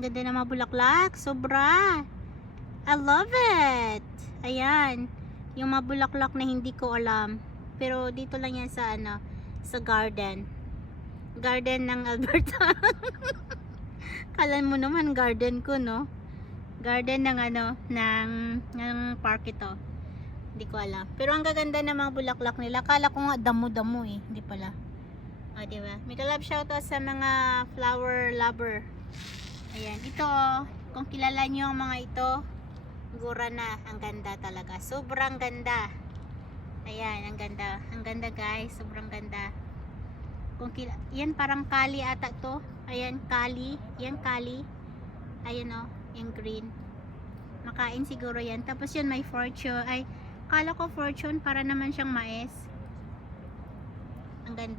Ang ganda ng mga bulaklak. Sobra. I love it. Ayan. Yung mga bulaklak na hindi ko alam. Pero dito lang yan sa ano, sa garden. Garden ng Alberta. Kala mo naman garden ko, no? Garden ng ano, ng park ito. Hindi ko alam. Pero ang gaganda ng mga bulaklak nila. Kala ko nga damo-damo eh. Hindi pala. O, diba? Mega love shoutout sa mga flower lover. Ayan. Ito, kung kilala nyo ang mga ito, gura na. Ang ganda talaga. Sobrang ganda. Ayan, ang ganda. Ang ganda guys. Sobrang ganda. Yan parang kali ata to. Ayan, kali. Yan kali. Ayan o, yung green. Makain siguro yan. Tapos yun may fortune. Ay, kala ko fortune para naman siyang mais. Ang ganda.